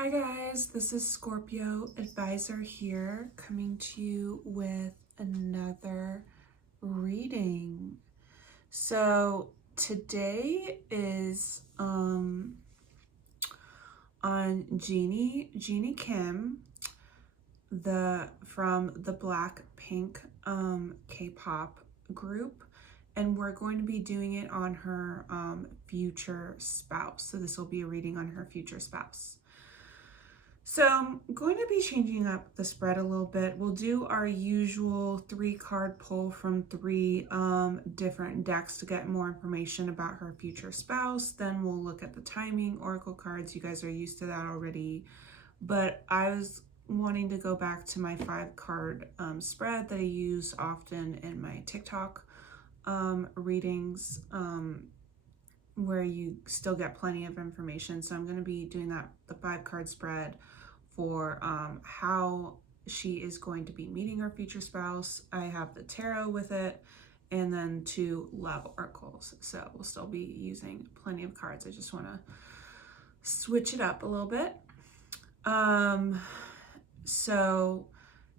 Hi guys, this is Scorpio Advisor here, coming to you with another reading. So today is on Jeannie Kim, from the Blackpink K-pop group, and we're going to be doing it on her future spouse. So this will be a reading on her future spouse. So I'm going to be changing up the spread a little bit. We'll do our usual 3-card pull from 3 different decks to get more information about her future spouse. Then we'll look at the timing oracle cards. You guys are used to that already. But I was wanting to go back to my 5-card spread that I use often in my TikTok readings, where you still get plenty of information. So I'm going to be doing the 5-card spread for how she is going to be meeting her future spouse. I have the tarot with it, and then 2 love oracles. So we'll still be using plenty of cards. I just want to switch it up a little bit. So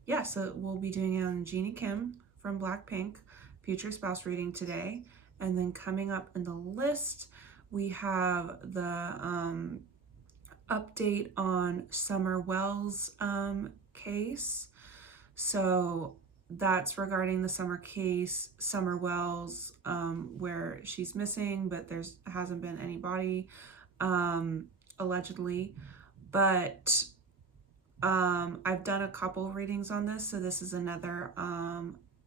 we'll be doing it on Jeannie Kim from Blackpink, future spouse reading today. And then coming up in the list, we have the update on Summer Wells case. So that's regarding the Summer Wells, where she's missing, but hasn't been any body, allegedly. But I've done a couple readings on this, so this is another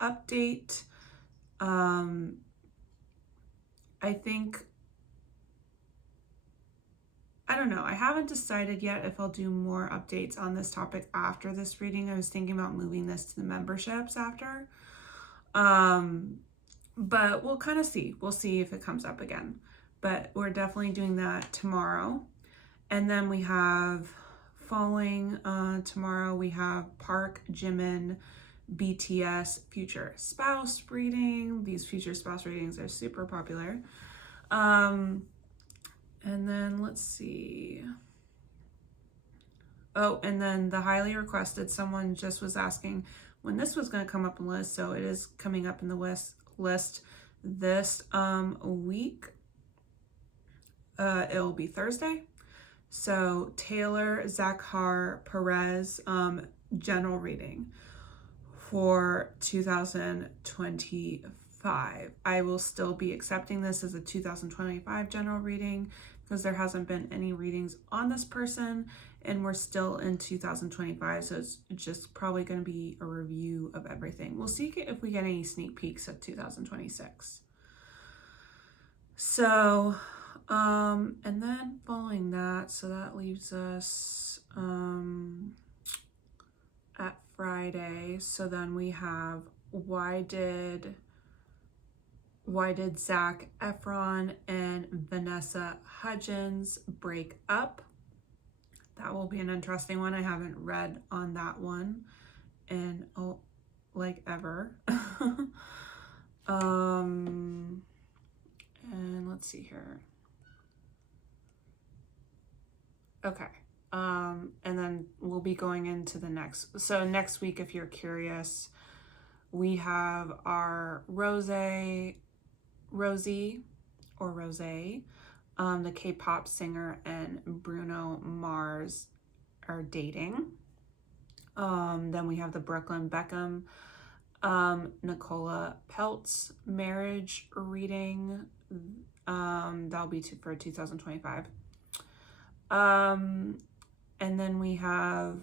update. I don't know. I haven't decided yet if I'll do more updates on this topic after this reading. I was thinking about moving this to the memberships after. But we'll kind of see. We'll see if it comes up again. But we're definitely doing that tomorrow. And then we have following tomorrow, we have Park Jimin BTS future spouse reading. These future spouse readings are super popular. And then let's see. Oh, and then the highly requested, someone just was asking when this was going to come up in the list. So it is coming up in the list this week. It'll be Thursday. So Taylor Zakhar Perez general reading for 2025. I will still be accepting this as a 2025 general reading because there hasn't been any readings on this person, and we're still in 2025, so it's just probably going to be a review of everything. We'll see if we get any sneak peeks of 2026. So and then following that, so that leaves us at Friday. So then we have why did Zac Efron and Vanessa Hudgens break up? That will be an interesting one. I haven't read on that one in ever. And let's see here. Okay. And then we'll be going into the next. So next week, if you're curious, we have our Rosie, the K-pop singer, and Bruno Mars are dating. Then we have the Brooklyn Beckham, Nicola Peltz marriage reading. That'll be for 2025. And then we have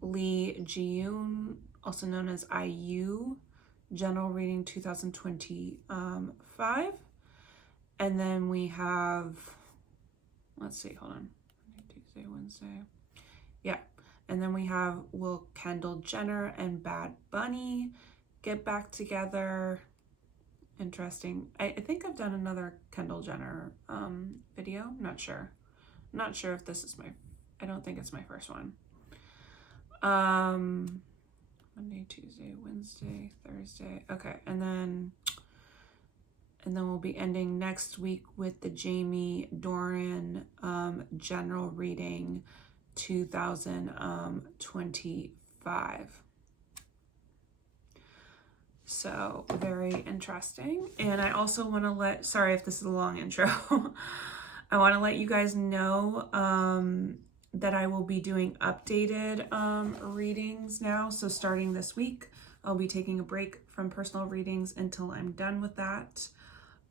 Lee Ji-yoon, also known as IU, general reading 2025. And then we have, let's see, hold on, Tuesday, Wednesday. Yeah. And then we have will Kendall Jenner and Bad Bunny get back together? Interesting. I think I've done another Kendall Jenner video. Not sure if this is I don't think it's my first one. Monday, Tuesday, Wednesday, Thursday. Okay, and then we'll be ending next week with the Jamie Doran general reading 2025. So very interesting. And I also want to sorry if this is a long intro. I want to let you guys know that I will be doing updated readings now. So starting this week, I'll be taking a break from personal readings until I'm done with that.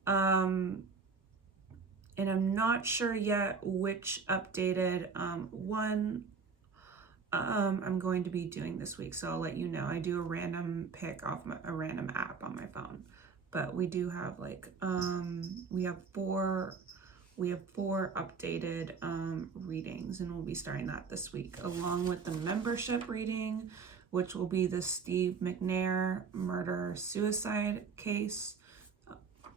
And I'm not sure yet which updated one I'm going to be doing this week, so I'll let you know. I do a random pick off a random app on my phone, but we do have like we have four updated readings, and we'll be starting that this week, along with the membership reading, which will be the Steve McNair murder-suicide case.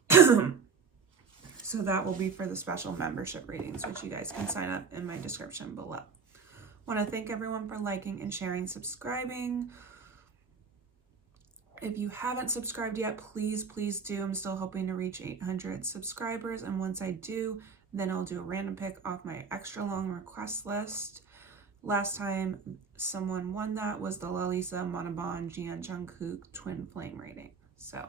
So that will be for the special membership readings, which you guys can sign up in my description below. Want to thank everyone for liking and sharing, subscribing. If you haven't subscribed yet, please do. I'm still hoping to reach 800 subscribers, and once I do, then I'll do a random pick off my extra long request list. Last time someone won that was the Lalisa Monabon Jian Jungkook twin flame reading. So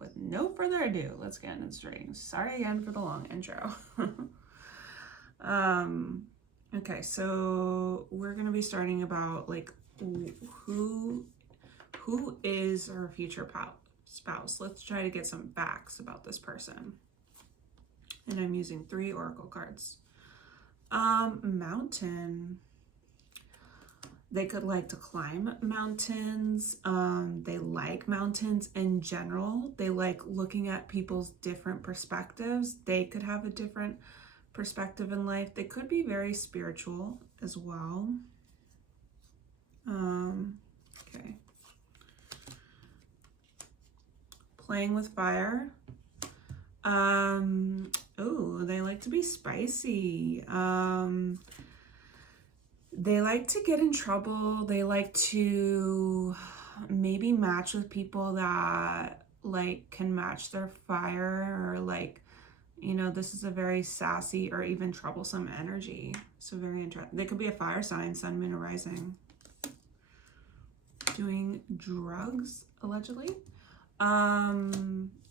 with no further ado, let's get into the readings. Sorry again for the long intro. Okay, so we're gonna be starting about like who is her future spouse. Let's try to get some facts about this person. And I'm using 3 oracle cards. Mountain. They could like to climb mountains. They like mountains in general. They like looking at people's different perspectives. They could have a different perspective in life. They could be very spiritual as well. Okay. Playing with fire. Oh, they like to be spicy. They like to get in trouble. They like to maybe match with people that like can match their fire, or like, you know, this is a very sassy or even troublesome energy. So very interesting. They could be a fire sign, sun, moon, or rising. Doing drugs, allegedly.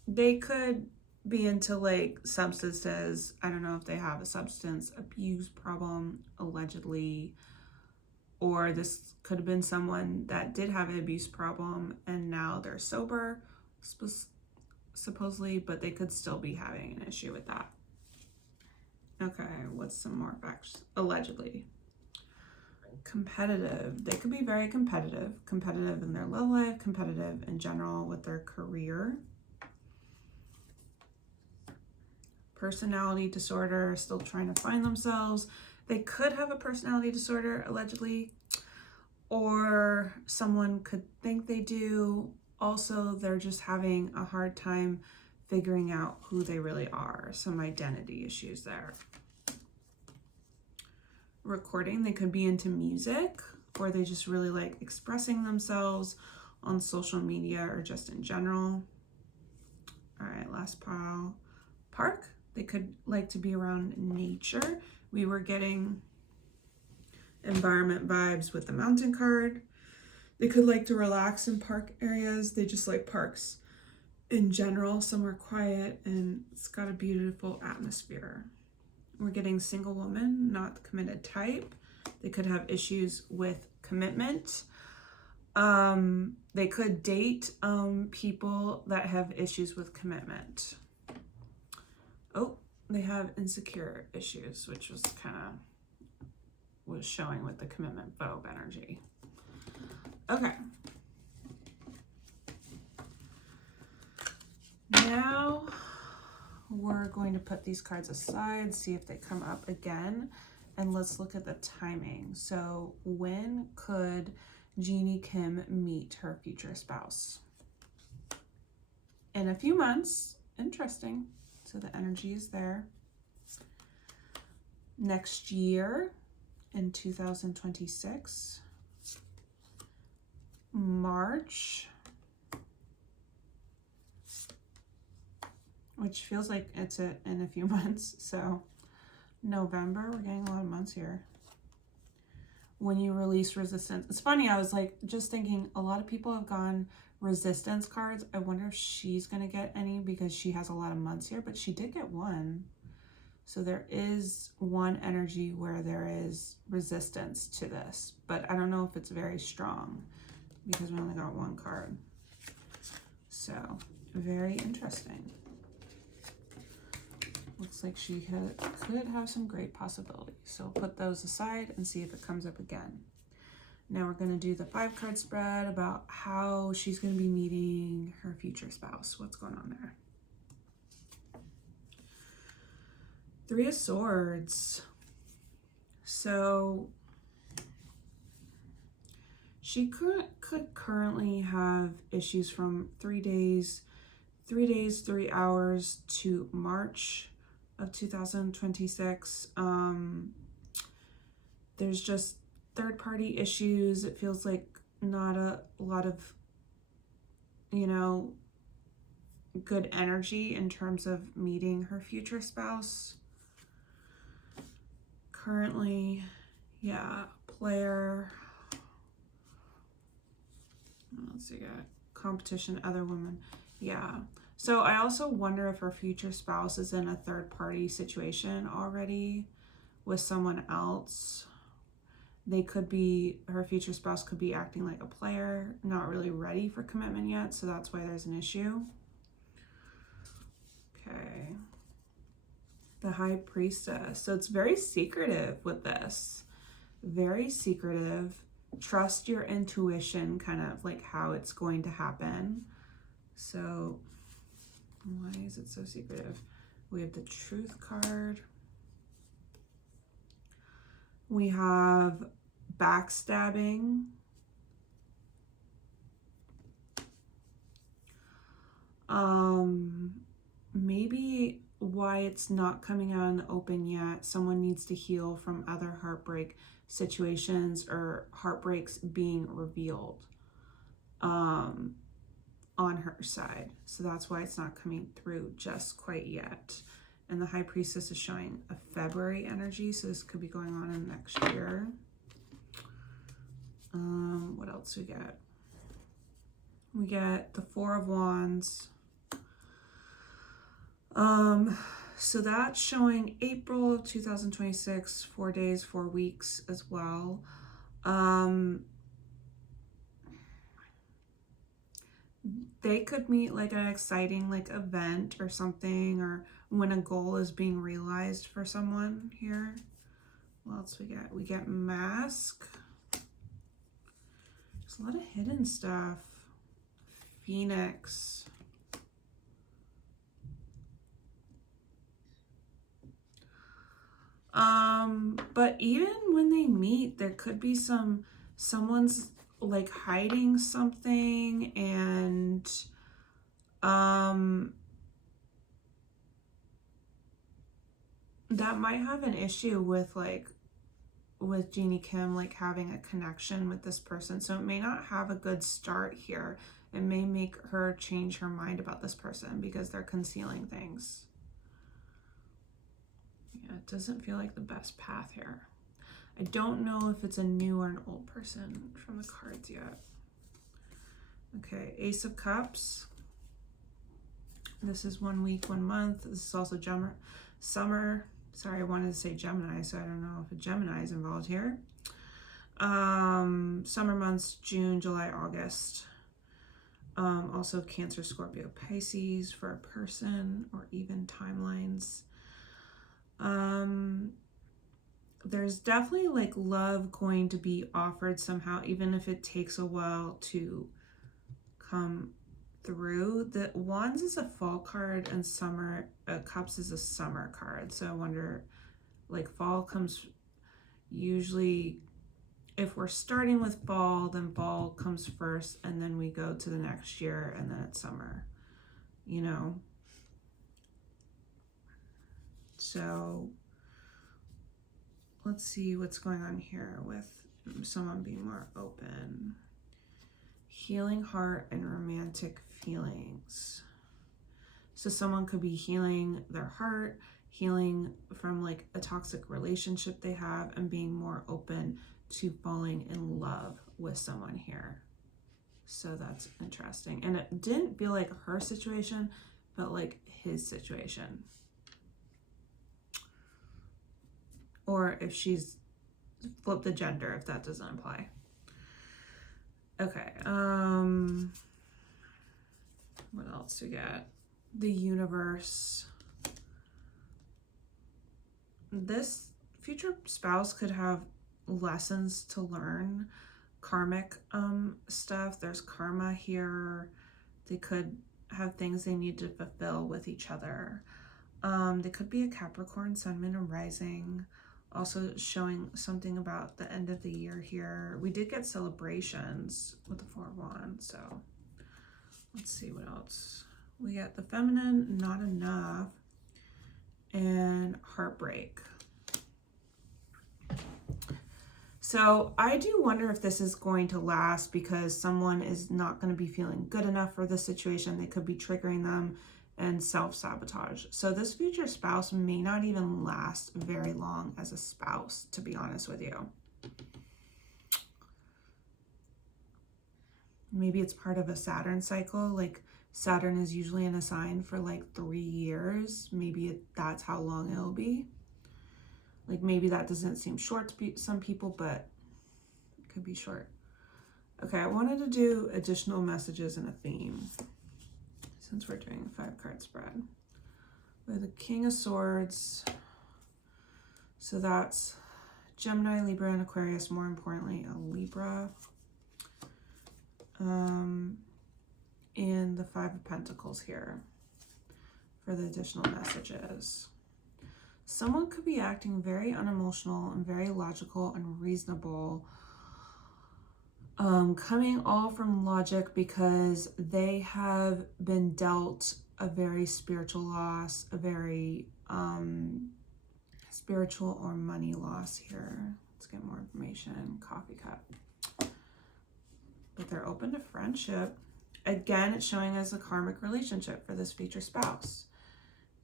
They could be into like substances. I don't know if they have a substance abuse problem, allegedly. Or this could have been someone that did have an abuse problem and now they're sober, supposedly, but they could still be having an issue with that. Okay, what's some more facts? Allegedly. Competitive. They could be very competitive. Competitive in their love life, competitive in general with their career. Personality disorder, still trying to find themselves. They could have a personality disorder, allegedly, or someone could think they do. Also, they're just having a hard time figuring out who they really are. Some identity issues there. Recording. They could be into music, or they just really like expressing themselves on social media or just in general. All right, last pile. Park. They could like to be around nature. We were getting environment vibes with the mountain card. They could like to relax in park areas. They just like parks in general, somewhere quiet, and it's got a beautiful atmosphere. We're getting single woman, not the committed type. They could have issues with commitment. They could date people that have issues with commitment. Oh, they have insecure issues, which was was showing with the commitment phobe energy. Okay. Now we're going to put these cards aside, see if they come up again, and let's look at the timing. So when could Jennie Kim meet her future spouse? In a few months. Interesting. So the energy is there. Next year, in 2026, March, which feels like it's in a few months. So November, we're getting a lot of months here. when you release resistance. It's funny, I was like just thinking a lot of people have gone resistance cards. I wonder if she's going to get any because she has a lot of months here, but she did get one. So there is one energy where there is resistance to this, but I don't know if it's very strong because we only got one card. So very interesting. Looks like she could have some great possibilities. So we'll put those aside and see if it comes up again. Now we're going to do the 5-card spread about how she's going to be meeting her future spouse. What's going on there? 3 of Swords. So she could currently have issues from 3 days, 3 hours to March of 2026. There's just third-party issues. It feels like not a lot of, you know, good energy in terms of meeting her future spouse. Currently, yeah, player. Let's see, competition, other women. Yeah. So I also wonder if her future spouse is in a third-party situation already with someone else. They could be, her future spouse could be acting like a player, not really ready for commitment yet, so that's why there's an issue. Okay. The High Priestess. So it's very secretive with this. Very secretive. Trust your intuition, kind of like how it's going to happen. So why is it so secretive? We have the Truth card. We have backstabbing. Maybe why it's not coming out in the open yet. Someone needs to heal from other heartbreak situations or heartbreaks being revealed on her side. So that's why it's not coming through just quite yet. And the High Priestess is showing a February energy, so this could be going on in next year. What else we get? We get the 4 of Wands. So that's showing April of 2026, 4 days, 4 weeks as well. They could meet like an exciting like event or something, or when a goal is being realized for someone here. What else we get? We get Mask. There's a lot of hidden stuff. Phoenix. But even when they meet, there could be someone's like hiding something, and that might have an issue with Jennie Kim like having a connection with this person. So it may not have a good start here. It may make her change her mind about this person because they're concealing things. Yeah, it doesn't feel like the best path here. I don't know if it's a new or an old person from the cards yet. Okay, Ace of Cups. This is 1 week, 1 month. This is also summer. Sorry, I wanted to say Gemini, so I don't know if a Gemini is involved here. Summer months, June, July, August. Also Cancer, Scorpio, Pisces for a person, or even timelines. There's definitely like love going to be offered somehow, even if it takes a while to come through. The Wands is a fall card and Cups is a summer card. So I wonder, like, fall comes usually, if we're starting with fall, then fall comes first, and then we go to the next year, and then it's summer, you know? So let's see what's going on here with someone being more open. Healing heart and romantic feelings. So someone could be healing their heart, healing from like a toxic relationship they have, and being more open to falling in love with someone here. So that's interesting. And it didn't feel like her situation, felt like his situation. Or if she's flipped the gender, if that doesn't apply. Okay, what else we got? The universe. This future spouse could have lessons to learn, karmic stuff. There's karma here. They could have things they need to fulfill with each other. They could be a Capricorn, Sun, Moon, and Rising. Also showing something about the end of the year here. We did get celebrations with the Four of Wands, so let's see what else. We got the feminine, not enough, and heartbreak. So I do wonder if this is going to last because someone is not going to be feeling good enough for this situation. They could be triggering them and self-sabotage. So this future spouse may not even last very long as a spouse, to be honest with you. Maybe it's part of a Saturn cycle. Like Saturn is usually in a sign for like 3 years. Maybe that's how long it'll be. Like maybe that doesn't seem short to some people, but it could be short. Okay, I wanted to do additional messages and a theme, since we're doing a 5-card spread. We have the King of Swords. So that's Gemini, Libra, and Aquarius. More importantly, a Libra. And the 5 of Pentacles here for the additional messages. Someone could be acting very unemotional and very logical and reasonable. Coming all from logic because they have been dealt a very spiritual loss, a very spiritual or money loss here. Let's get more information. Coffee cup. But they're open to friendship. Again, it's showing us a karmic relationship for this future spouse.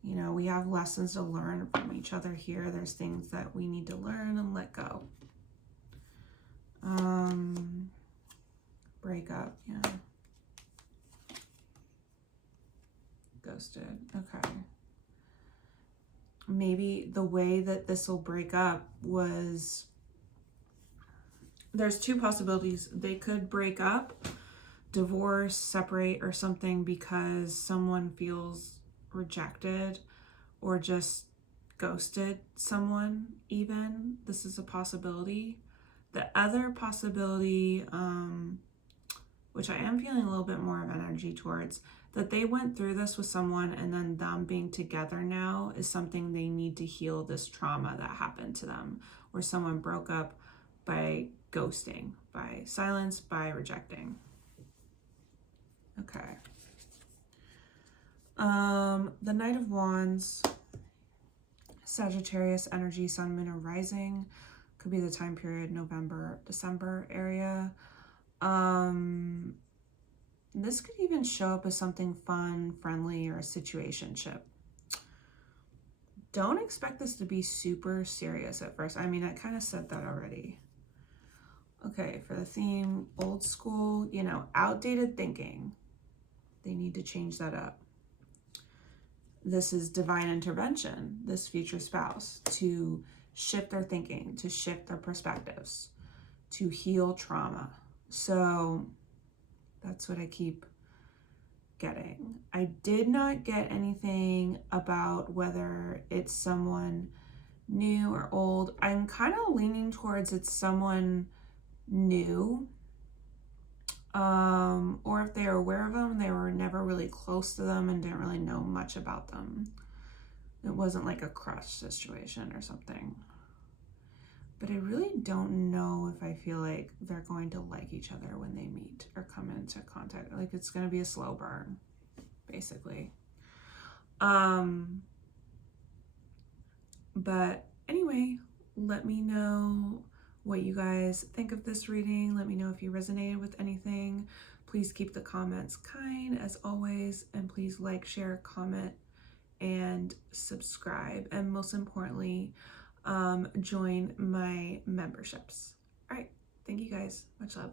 You know, we have lessons to learn from each other here. There's things that we need to learn and let go. Breakup, yeah. Ghosted, okay. Maybe the way that this will break up was, there's 2 possibilities. They could break up, divorce, separate, or something because someone feels rejected or just ghosted someone even. This is a possibility. The other possibility, which I am feeling a little bit more of energy towards, that they went through this with someone and then them being together now is something they need to heal, this trauma that happened to them, where someone broke up by ghosting, by silence, by rejecting. Okay. The Knight of Wands, Sagittarius energy, Sun, Moon, or Rising. Could be the time period, November, December area. This could even show up as something fun, friendly, or a situationship. Don't expect this to be super serious at first. I mean, I kind of said that already. Okay, for the theme, old school, you know, outdated thinking. They need to change that up. This is divine intervention, this future spouse, to shift their thinking, to shift their perspectives, to heal trauma. So that's what I keep getting. I did not get anything about whether it's someone new or old. I'm kind of leaning towards it's someone new. Or if they are aware of them, they were never really close to them and didn't really know much about them. It wasn't like a crush situation or something. But I really don't know if I feel like they're going to like each other when they meet or come into contact. Like it's going to be a slow burn, basically. But anyway, let me know what you guys think of this reading. Let me know if you resonated with anything. Please keep the comments kind as always, and please like, share, comment, and subscribe. And most importantly, join my memberships. All right. Thank you guys. Much love.